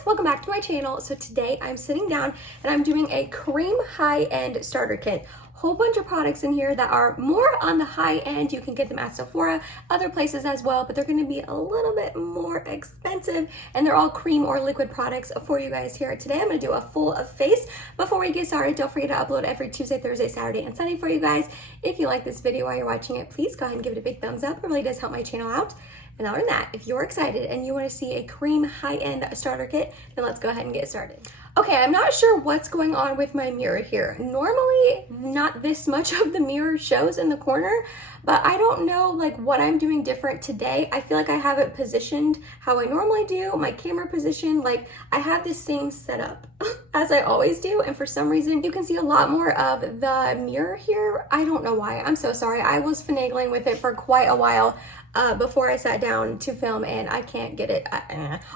guys, welcome back to my channel. So today I'm sitting down and I'm doing a cream high-end starter kit. Whole bunch of products in here that are more on the high end. You can get them at Sephora, other places as well, but they're going to be a little bit more expensive, and they're all cream or liquid products for you guys here. Today I'm going to do a full face. Before we get started, don't forget to upload every Tuesday, Thursday, Saturday, and Sunday for you guys. If you like this video while you're watching it, please go ahead and give it a big thumbs up. It really does help my channel out. And other than that, if you're excited and you want to see a cream high-end starter kit, then let's go ahead and get started. Okay, I'm not sure what's going on with my mirror here. Normally, not this much of the mirror shows in the corner, but I don't know like what I'm doing different today. I feel like I have it positioned how I normally do, my camera position, like I have the same setup as I always do, and for some reason you can see a lot more of the mirror here. I don't know why. I'm so sorry. I was finagling with it for quite a while before I sat down to film, and I can't get it.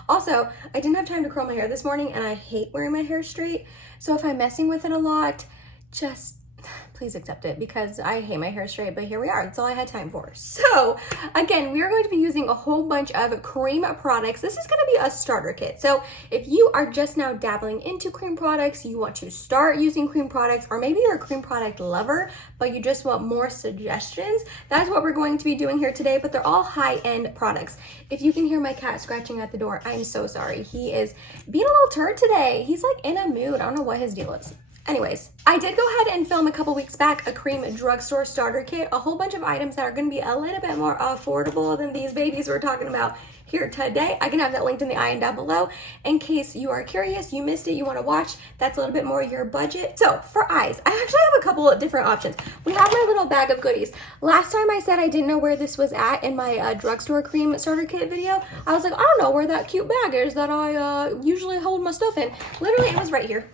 Also, I didn't have time to curl my hair this morning, and I hate wearing my hair straight, so if I'm messing with it a lot, just please accept it because I hate my hair straight, but here we are. That's all I had time for. So again, we are going to be using a whole bunch of cream products. This is going to be a starter kit. So if you are just now dabbling into cream products, you want to start using cream products, or maybe you're a cream product lover, but you just want more suggestions, that's what we're going to be doing here today, but they're all high-end products. If you can hear my cat scratching at the door, I'm so sorry. He is being a little turd today. He's like in a mood. I don't know what his deal is. Anyways, I did go ahead and film a couple weeks back a cream drugstore starter kit, a whole bunch of items that are going to be a little bit more affordable than these babies we're talking about here today. I can have that linked in the eye and down below in case you are curious, you missed it, you want to watch, that's a little bit more your budget. So for eyes, I actually have a couple of different options. We have my little bag of goodies. Last time I said I didn't know where this was at in my drugstore cream starter kit video. I was like, I don't know where that cute bag is that I usually hold my stuff in. Literally, it was right here.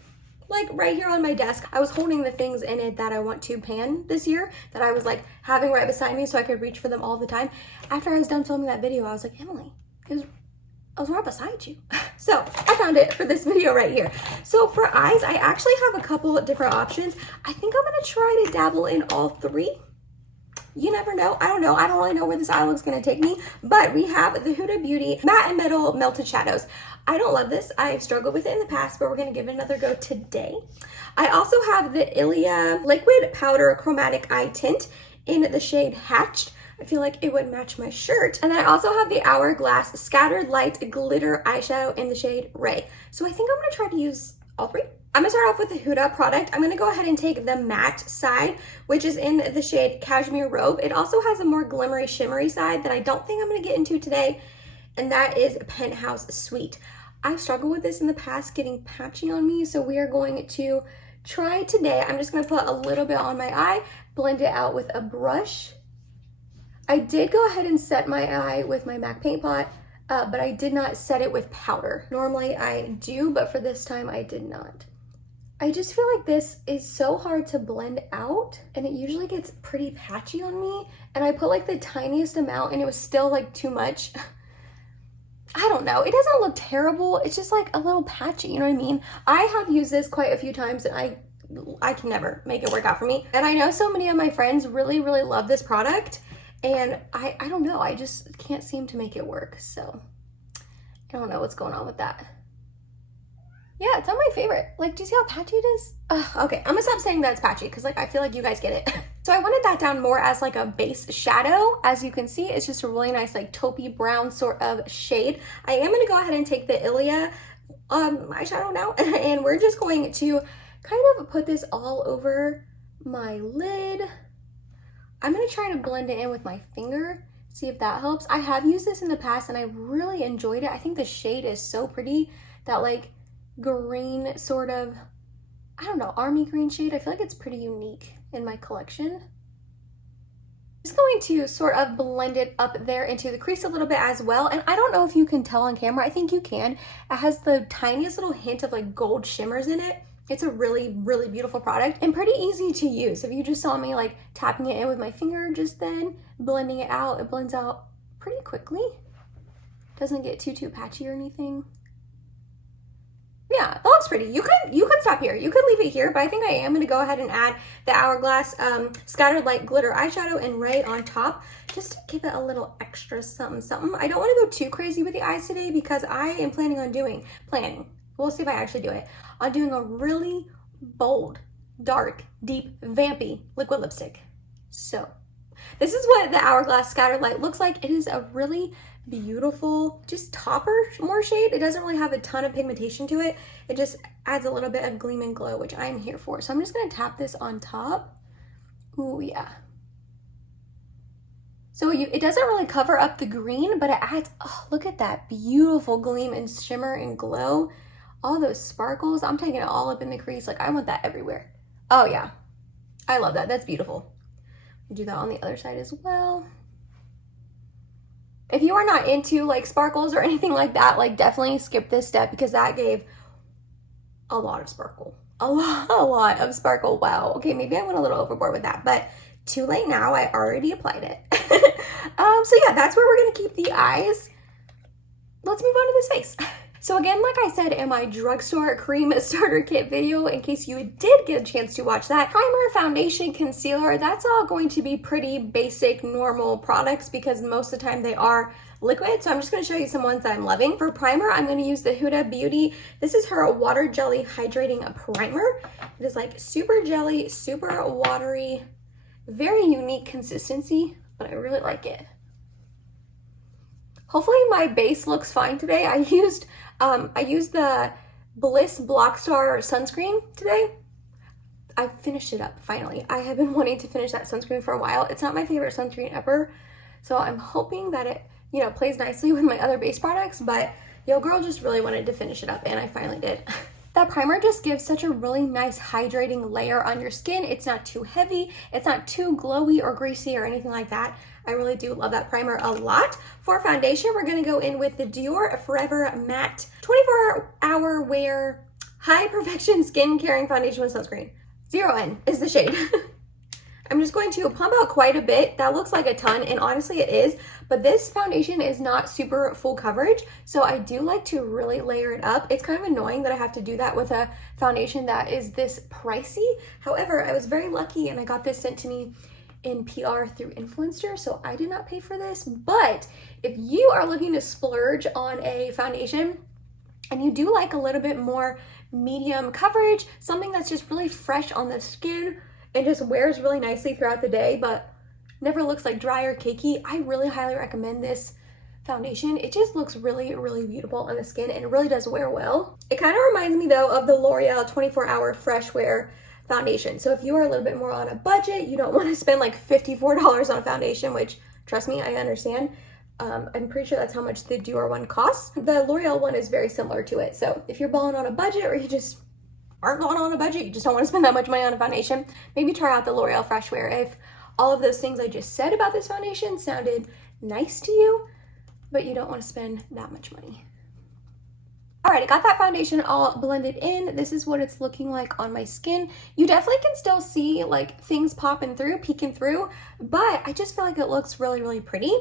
Like right here on my desk. I was holding the things in it that I want to pan this year, that I was like having right beside me so I could reach for them all the time. After I was done filming that video, I was like, Emily, I was right beside you. So I found it for this video right here. So for eyes, I actually have a couple of different options. I think I'm gonna try to dabble in all three. You never know. I don't know. I don't really know where this eye look's going to take me, but we have the Huda Beauty Matte and Metal Melted Shadows. I don't love this. I've struggled with it in the past, but we're going to give it another go today. I also have the Ilia Liquid Powder Chromatic Eye Tint in the shade Hatched. I feel like it would match my shirt. And then I also have the Hourglass Scattered Light Glitter Eyeshadow in the shade Ray. So I think I'm going to try to use all three. I'm gonna start off with the Huda product. I'm gonna go ahead and take the matte side, which is in the shade Cashmere Robe. It also has a more glimmery, shimmery side that I don't think I'm gonna get into today, and that is Penthouse Sweet. I've struggled with this in the past, getting patchy on me, so we are going to try today. I'm just gonna put a little bit on my eye, blend it out with a brush. I did go ahead and set my eye with my MAC paint pot, but I did not set it with powder. Normally I do, but for this time I did not. I just feel like this is so hard to blend out, and it usually gets pretty patchy on me, and I put like the tiniest amount and it was still like too much. I don't know. It doesn't look terrible. It's just like a little patchy, you know what I mean? I have used this quite a few times, and I can never make it work out for me. And I know so many of my friends really, really love this product, and I don't know. I just can't seem to make it work, so I don't know what's going on with that. Yeah, it's not my favorite. Like, do you see how patchy it is? Okay, I'm gonna stop saying that it's patchy because like I feel like you guys get it. So I wanted that down more as like a base shadow. As you can see, it's just a really nice like taupey brown sort of shade. I am gonna go ahead and take the Ilia eyeshadow now, and we're just going to kind of put this all over my lid. I'm gonna try to blend it in with my finger, see if that helps. I have used this in the past and I really enjoyed it. I think the shade is so pretty, that like green sort of, I don't know, army green shade. I feel like it's pretty unique in my collection. Just going to sort of blend it up there into the crease a little bit as well. And I don't know if you can tell on camera. I think you can. It has the tiniest little hint of like gold shimmers in it. It's a really, really beautiful product and pretty easy to use. If you just saw me like tapping it in with my finger just then, blending it out, it blends out pretty quickly. Doesn't get too patchy or anything. Yeah, that looks pretty. You could stop here. You could leave it here, but I think I am going to go ahead and add the Hourglass Scattered Light Glitter Eyeshadow in Ray on top, just to give it a little extra something, something. I don't want to go too crazy with the eyes today because I am planning on we'll see if I actually do it, on doing a really bold, dark, deep, vampy liquid lipstick. So this is what the Hourglass Scattered Light looks like. It is a really beautiful, just topper more shade. It doesn't really have a ton of pigmentation to it. It just adds a little bit of gleam and glow, which I'm here for. So I'm just gonna tap this on top. Ooh, yeah. So it doesn't really cover up the green, but it adds, oh, look at that beautiful gleam and shimmer and glow. All those sparkles, I'm taking it all up in the crease. Like, I want that everywhere. Oh yeah, I love that. That's beautiful. Do that on the other side as well. If you are not into like sparkles or anything like that, like definitely skip this step because that gave a lot of sparkle. A lot of sparkle. Wow. Okay, maybe I went a little overboard with that, but too late now. I already applied it. So yeah, that's where we're gonna keep the eyes. Let's move on to this face. So again, like I said in my drugstore cream starter kit video, in case you did get a chance to watch that, primer, foundation, concealer, that's all going to be pretty basic, normal products because most of the time they are liquid. So I'm just going to show you some ones that I'm loving. For primer, I'm going to use the Huda Beauty. This is her Water Jelly Hydrating Primer. It is like super jelly, super watery, very unique consistency, but I really like it. Hopefully my base looks fine today. I used the Bliss Blockstar sunscreen today. I finished it up finally. I have been wanting to finish that sunscreen for a while. It's not my favorite sunscreen ever, so I'm hoping that it, you know, plays nicely with my other base products, but yo girl just really wanted to finish it up and I finally did. That primer just gives such a really nice hydrating layer on your skin. It's not too heavy, it's not too glowy or greasy or anything like that. I really do love that primer a lot. For foundation, we're gonna go in with the Dior Forever Matte 24-Hour Wear High Perfection Skin Caring Foundation with Sunscreen. 0N is the shade. I'm just going to pump out quite a bit. That looks like a ton, and honestly it is, but this foundation is not super full coverage, so I do like to really layer it up. It's kind of annoying that I have to do that with a foundation that is this pricey. However, I was very lucky and I got this sent to me in PR through Influencer, so I did not pay for this. But if you are looking to splurge on a foundation and you do like a little bit more medium coverage, something that's just really fresh on the skin and just wears really nicely throughout the day but never looks like dry or cakey, I really highly recommend this foundation. It just looks really, really beautiful on the skin and it really does wear well. It kind of reminds me though of the L'Oreal 24-Hour Fresh Wear foundation. So if you are a little bit more on a budget, you don't want to spend like $54 on a foundation, which trust me, I understand. I'm pretty sure that's how much the Dior one costs. The L'Oreal one is very similar to it. So if you're balling on a budget or you just aren't going on a budget, you just don't want to spend that much money on a foundation, maybe try out the L'Oreal Fresh Wear. If all of those things I just said about this foundation sounded nice to you, but you don't want to spend that much money. All right, I got that foundation all blended in. This is what it's looking like on my skin. You definitely can still see like things popping through, peeking through, but I just feel like it looks really, really pretty.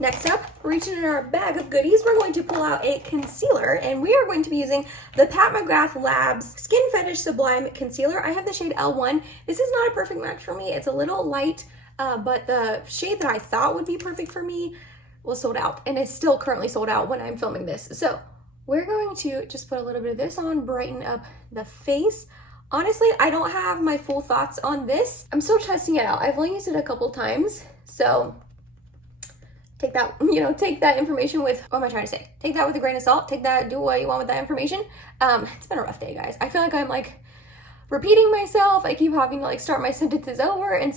Next up, reaching in our bag of goodies, we're going to pull out a concealer and we are going to be using the Pat McGrath Labs Skin Fetish Sublime Concealer. I have the shade L1. This is not a perfect match for me. It's a little light, but the shade that I thought would be perfect for me was sold out and is still currently sold out when I'm filming this. So we're going to just put a little bit of this on, brighten up the face. Honestly, I don't have my full thoughts on this. I'm still testing it out. I've only used it a couple times, so take that, take that information with, what am I trying to say? Take that with a grain of salt. Take that, do what you want with that information. It's been a rough day, guys. I feel like I'm like repeating myself. I keep having to like start my sentences over and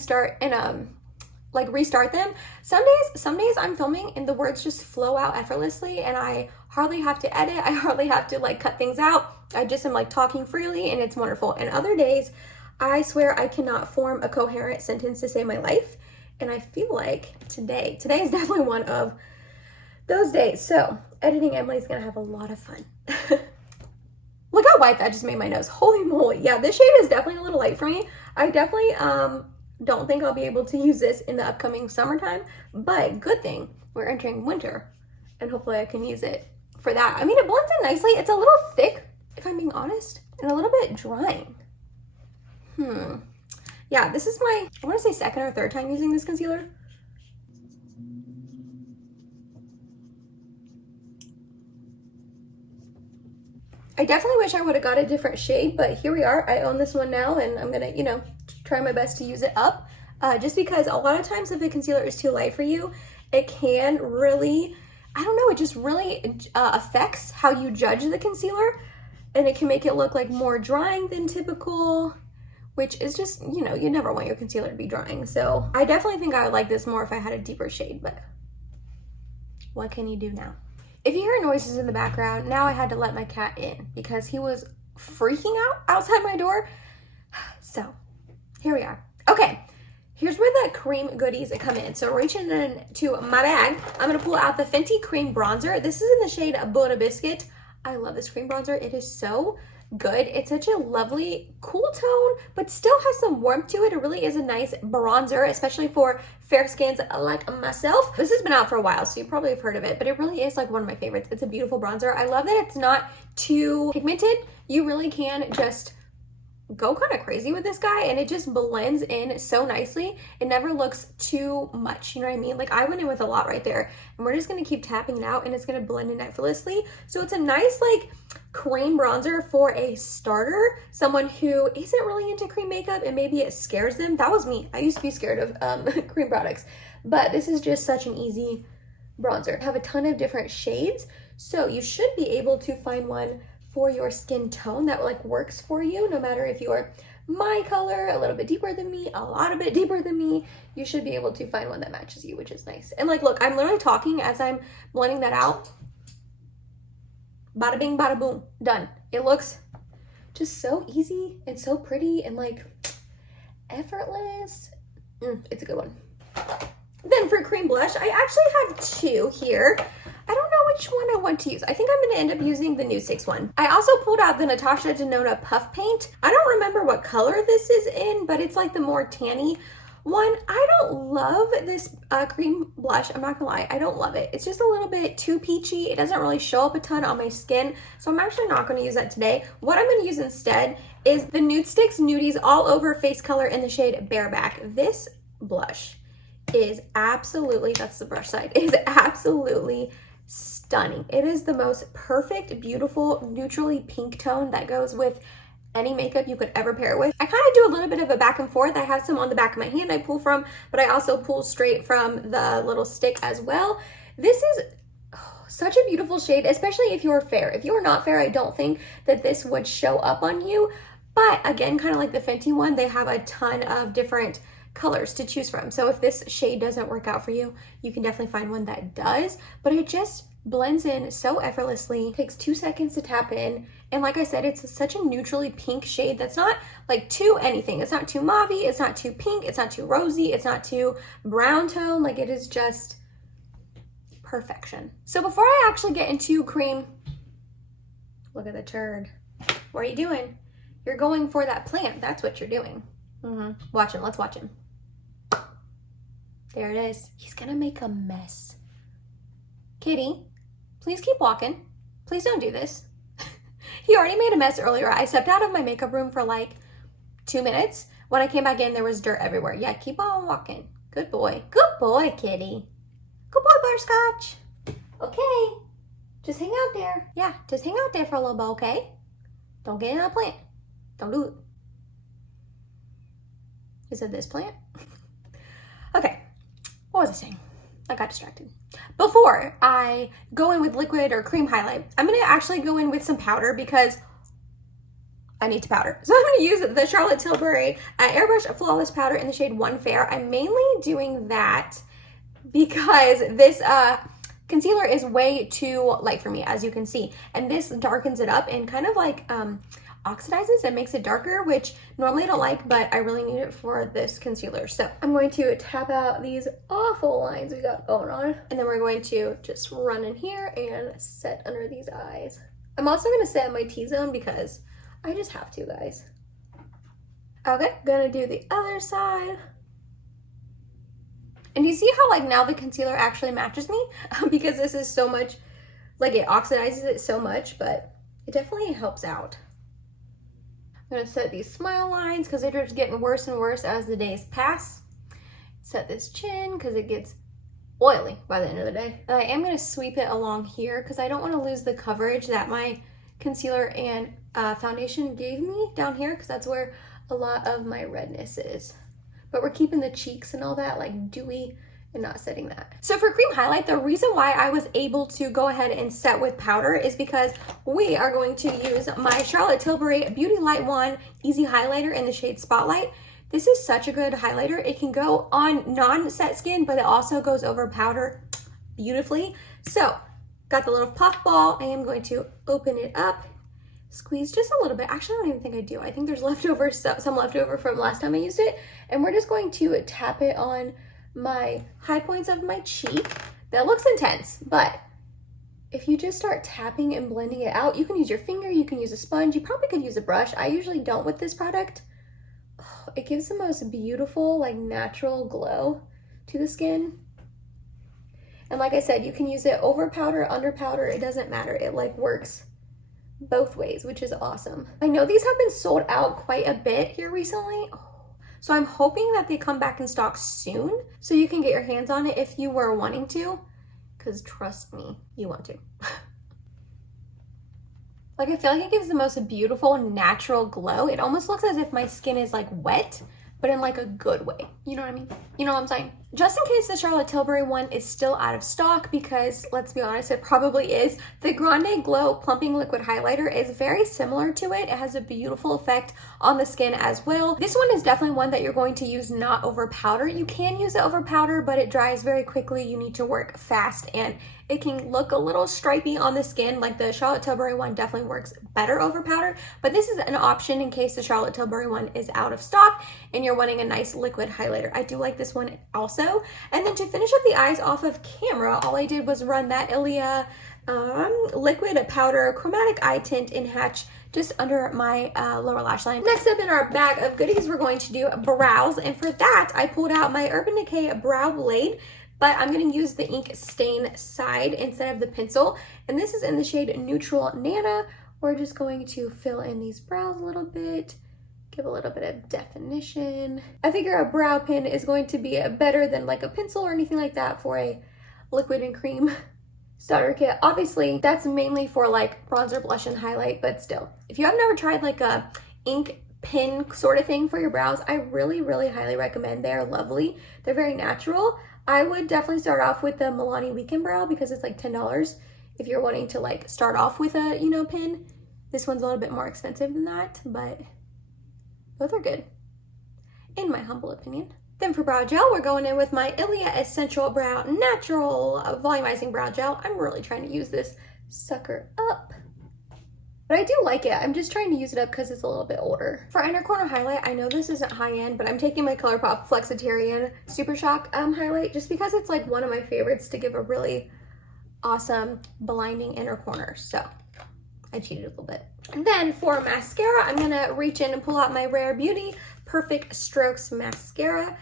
like restart them. Some days I'm filming and the words just flow out effortlessly and I hardly have to edit. I hardly have to like cut things out. I just am like talking freely and it's wonderful. And other days, I swear I cannot form a coherent sentence to save my life. And I feel like today is definitely one of those days. So editing Emily's gonna have a lot of fun. Look how white that just made my nose. Holy moly. Yeah, this shade is definitely a little light for me. I definitely don't think I'll be able to use this in the upcoming summertime, but good thing we're entering winter and hopefully I can use it for that. I mean, it blends in nicely. It's a little thick, if I'm being honest and a little bit drying. Yeah, this is my, I want to say second or third time using this concealer. I definitely wish I would have got a different shade, but here we are. I own this one now, and I'm gonna, you know, try my best to use it up. Just because a lot of times if a concealer is too light for you, it can really, I don't know, it just really affects how you judge the concealer, and it can make it look like more drying than typical, which is just, you know, you never want your concealer to be drying. So I definitely think I would like this more if I had a deeper shade, but what can you do now? If you hear noises in the background, now I had to let my cat in because he was freaking out outside my door. So here we are. Okay, here's where the cream goodies come in. So reaching into my bag, I'm gonna pull out the Fenty Cream Bronzer. This is in the shade Butter Biscuit. I love this cream bronzer. It is so good. It's such a lovely, cool tone, but still has some warmth to it. It really is a nice bronzer, especially for fair skins like myself. This has been out for a while, so you probably have heard of it, but it really is like one of my favorites. It's a beautiful bronzer. I love that it's not too pigmented. You really can just go kind of crazy with this guy, and it just blends in so nicely. It never looks too much, you know what I mean? Like I went in with a lot right there, and we're just gonna keep tapping it out, and it's gonna blend in effortlessly. So it's a nice like cream bronzer for a starter, someone who isn't really into cream makeup and maybe it scares them. That was me. I used to be scared of cream products, but this is just such an easy bronzer. I have a ton of different shades, so you should be able to find one for your skin tone that like works for you, no matter if you're my color, a little bit deeper than me, a lot a bit deeper than me. You should be able to find one that matches you, which is nice. And like, look, I'm literally talking as I'm blending that out. Bada bing, bada boom, done. It looks just so easy and so pretty and like effortless. It's a good one. Then for cream blush, I actually have two here. I don't know which one I want to use. I think I'm gonna end up using the NYX one. I also pulled out the Natasha Denona Puff Paint. I don't remember what color this is in, but it's like the more tanny one. I don't love this cream blush. I'm not gonna lie, I don't love it. It's just a little bit too peachy. It doesn't really show up a ton on my skin, so I'm actually not gonna use that today. What I'm gonna use instead is the Nude Sticks Nudies All Over Face Color in the shade Bareback. This blush is absolutely, that's the brush side, is absolutely stunning. It is the most perfect, beautiful, neutrally pink tone that goes with any makeup you could ever pair it with. I kind of do a little bit of a back and forth. I have some on the back of my hand I pull from, but I also pull straight from the little stick as well. This is such a beautiful shade, especially if you're fair. If you're not fair, I don't think that this would show up on you. But again, kind of like the Fenty one, they have a ton of different colors to choose from. So if this shade doesn't work out for you, you can definitely find one that does, but it just blends in so effortlessly. It takes 2 seconds to tap in. And like I said, it's such a neutrally pink shade that's not like too anything. It's not too mauvey, it's not too pink, it's not too rosy, it's not too brown tone. Like it is just perfection. So before I actually get into cream, look at the turd. What are you doing? You're going for that plant. That's what you're doing. Watch him, let's watch him. There it is. He's gonna make a mess. Kitty, please keep walking. Please don't do this. He already made a mess earlier. I stepped out of my makeup room for like 2 minutes. When I came back in, there was dirt everywhere. Yeah, keep on walking. Good boy. Good boy, Kitty. Good boy, Butterscotch. Okay. Just hang out there. Yeah, just hang out there for a little bit, okay? Don't get in a plant. Don't do it. Is it this plant? Okay. What was I saying? I got distracted. Before I go in with liquid or cream highlight, I'm going to actually go in with some powder because I need to powder. So I'm going to use the Charlotte Tilbury Airbrush Flawless Powder in the shade One Fair. I'm mainly doing that because this concealer is way too light for me, as you can see. And this darkens it up and kind of like oxidizes and makes it darker, which normally I don't like, but I really need it for this concealer. So I'm going to tap out these awful lines we got going on, and then we're going to just run in here and set under these eyes. I'm also going to set my T-zone because I just have to, guys. Okay, gonna do the other side. And you see how like now the concealer actually matches me because this is so much, like it oxidizes it so much, but it definitely helps out. I'm gonna set these smile lines because they're just getting worse and worse as the days pass. Set this chin because it gets oily by the end of the day. And I am gonna sweep it along here because I don't want to lose the coverage that my concealer and foundation gave me down here, because that's where a lot of my redness is. But we're keeping the cheeks and all that like dewy and not setting that. So for cream highlight, the reason why I was able to go ahead and set with powder is because we are going to use my Charlotte Tilbury Beauty Light Wand Easy Highlighter in the shade Spotlight. This is such a good highlighter. It can go on non-set skin, but it also goes over powder beautifully. So got the little puff ball. I am going to open it up, squeeze just a little bit. Actually, I don't even think I do. I think there's leftover, some leftover from last time I used it. And we're just going to tap it on my high points of my cheek. That looks intense, but if you just start tapping and blending it out, you can use your finger, you can use a sponge, you probably could use a brush. I usually don't with this product. Oh, it gives the most beautiful, like natural glow to the skin. And like I said, you can use it over powder, under powder, it doesn't matter. It like works both ways, which is awesome. I know these have been sold out quite a bit here recently. So I'm hoping that they come back in stock soon so you can get your hands on it if you were wanting to, because trust me, you want to. Like, I feel like it gives the most beautiful natural glow. It almost looks as if my skin is like wet, but in like a good way. You know what I mean? You know what I'm saying? Just in case the Charlotte Tilbury one is still out of stock, because let's be honest, it probably is. The Grande Glow Plumping Liquid Highlighter is very similar to it. It has a beautiful effect on the skin as well. This one is definitely one that you're going to use not over powder. You can use it over powder, but it dries very quickly. You need to work fast and it can look a little stripy on the skin. Like the Charlotte Tilbury one definitely works better over powder, but this is an option in case the Charlotte Tilbury one is out of stock and you're wanting a nice liquid highlighter. I do like this one also. And then to finish up the eyes off of camera, all I did was run that Ilia liquid powder chromatic eye tint in Hatch just under my lower lash line. Next up in our bag of goodies, we're going to do brows. And for that, I pulled out my Urban Decay Brow Blade, but I'm going to use the ink stain side instead of the pencil. And this is in the shade Neutral Nana. We're just going to fill in these brows a little bit, give a little bit of definition. I figure a brow pen is going to be better than like a pencil or anything like that for a liquid and cream starter kit. Obviously, that's mainly for like bronzer, blush, and highlight, but still. If you have never tried like a ink pen sort of thing for your brows, I really, really highly recommend. They're lovely. They're very natural. I would definitely start off with the Milani Weekend Brow because it's like $10 if you're wanting to like start off with a, you know, pen. This one's a little bit more expensive than that, but both are good, in my humble opinion. Then for brow gel, we're going in with my Ilia Essential Brow Natural Volumizing Brow Gel. I'm really trying to use this sucker up, but I do like it. I'm just trying to use it up because it's a little bit older. For inner corner highlight, I know this isn't high end, but I'm taking my ColourPop Flexitarian Super Shock highlight just because it's like one of my favorites to give a really awesome blinding inner corner. So I cheated a little bit. And then for mascara, I'm gonna reach in and pull out my Rare Beauty Perfect Strokes Mascara.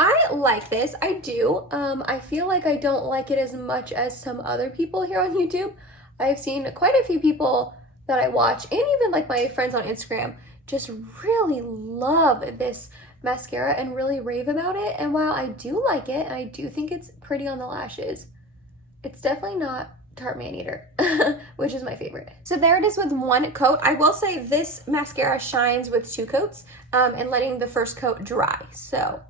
I like this, I do. I feel like I don't like it as much as some other people here on YouTube. I've seen quite a few people that I watch, and even like my friends on Instagram, just really love this mascara and really rave about it. And while I do like it, and I do think it's pretty on the lashes, it's definitely not Tarte Maneater, which is my favorite. So there it is with one coat. I will say this mascara shines with two coats and letting the first coat dry. So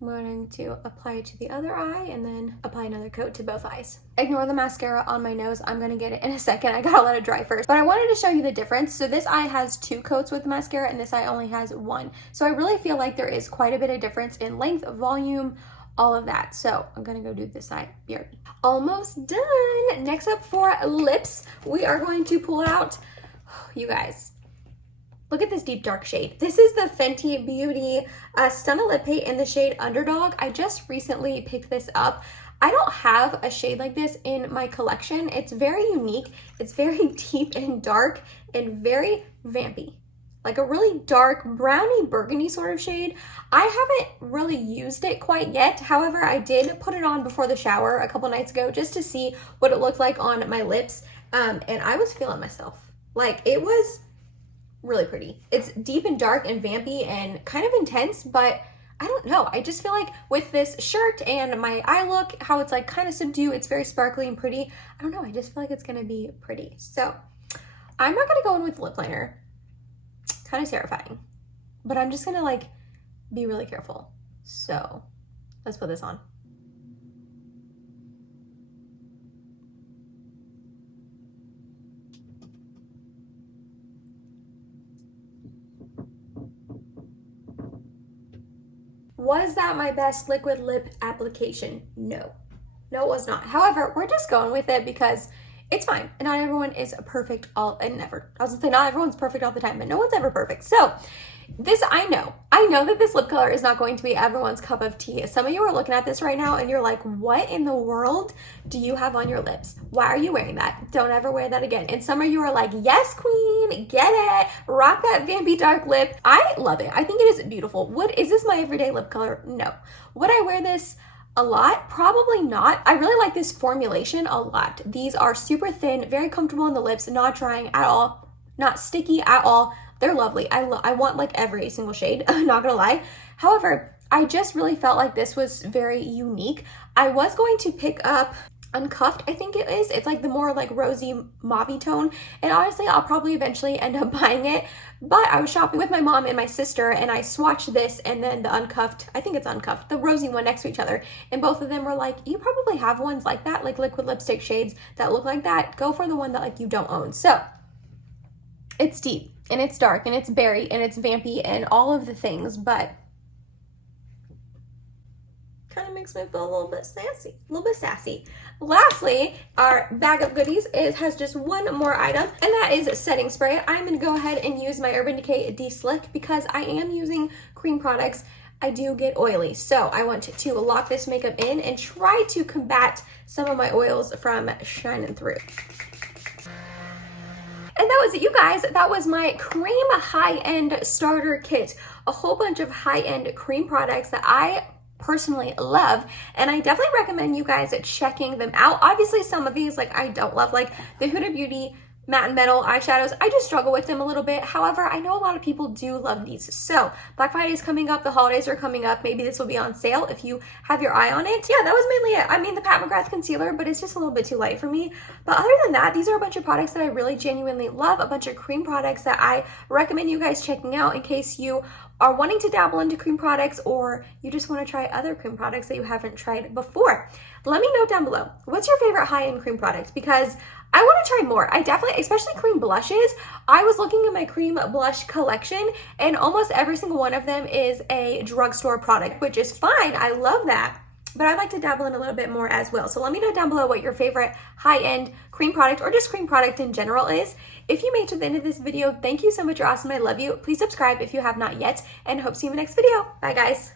I'm going to apply it to the other eye and then apply another coat to both eyes. Ignore the mascara on my nose. I'm going to get it in a second. I gotta let it dry first. But I wanted to show you the difference. So this eye has two coats with the mascara and this eye only has one. So I really feel like there is quite a bit of difference in length, volume, all of that. So I'm gonna go do this side. BRB. Almost done. Next up for lips, we are going to pull out, you guys, look at this deep dark shade. This is the Fenty Beauty Stunna Lip Paint in the shade Underdog. I just recently picked this up. I don't have a shade like this in my collection. It's very unique. It's very deep and dark and very vampy. Like a really dark brownie burgundy sort of shade. I haven't really used it quite yet. However, I did put it on before the shower a couple nights ago just to see what it looked like on my lips. And I was feeling myself. Like it was really pretty. It's deep and dark and vampy and kind of intense, but I don't know. I just feel like with this shirt and my eye look, how it's like kind of subdued, it's very sparkly and pretty. I don't know. I just feel like it's gonna be pretty. So I'm not gonna go in with lip liner. Kind of terrifying, but I'm just gonna like be really careful. So let's put this on. Was that my best liquid lip application? No. No, it was not. However, we're just going with it because it's fine. And not everyone is perfect and never. I was gonna say not everyone's perfect all the time, but no one's ever perfect. So this, I know that this lip color is not going to be everyone's cup of tea. Some of you are looking at this right now and you're like, what in the world do you have on your lips? Why are you wearing that? Don't ever wear that again. And some of you are like, yes, queen, get it. Rock that vampy dark lip. I love it. I think it is beautiful. Is this my everyday lip color? No. Would I wear this a lot? Probably not. I really like this formulation a lot. These are super thin, very comfortable on the lips, not drying at all, not sticky at all. They're lovely. I want like every single shade, not gonna lie. However, I just really felt like this was very unique. I was going to pick up Uncuffed, I think it is. It's like the more like rosy mauve tone. And honestly, I'll probably eventually end up buying it. But I was shopping with my mom and my sister and I swatched this and then the Uncuffed, I think it's Uncuffed, the rosy one next to each other. And both of them were like, you probably have ones like that, like liquid lipstick shades that look like that. Go for the one that like you don't own. So it's deep and it's dark and it's berry and it's vampy and all of the things, but kind of makes me feel a little bit sassy. Lastly, our bag of goodies has just one more item, and that is setting spray. I'm going to go ahead and use my Urban Decay De-Slick because I am using cream products. I do get oily, so I want to lock this makeup in and try to combat some of my oils from shining through. And that was it, you guys. That was my Cream High-End Starter Kit. A whole bunch of high-end cream products that I personally love, and I definitely recommend you guys checking them out. Obviously, some of these, like, I don't love, like the Huda Beauty Matte and Metal eyeshadows. I just struggle with them a little bit. However, I know a lot of people do love these. So Black Friday is coming up, the holidays are coming up. Maybe this will be on sale if you have your eye on it. Yeah, that was mainly it. I mean, the Pat McGrath concealer, but it's just a little bit too light for me. But other than that, these are a bunch of products that I really genuinely love, a bunch of cream products that I recommend you guys checking out in case you are wanting to dabble into cream products or you just want to try other cream products that you haven't tried before. Let me know down below, what's your favorite high-end cream product? Because I want to try more. I definitely, especially cream blushes. I was looking at my cream blush collection and almost every single one of them is a drugstore product, which is fine. I love that. But I'd like to dabble in a little bit more as well. So let me know down below what your favorite high-end cream product or just cream product in general is. If you made it to the end of this video, thank you so much. You're awesome. I love you. Please subscribe if you have not yet, and hope to see you in the next video. Bye, guys.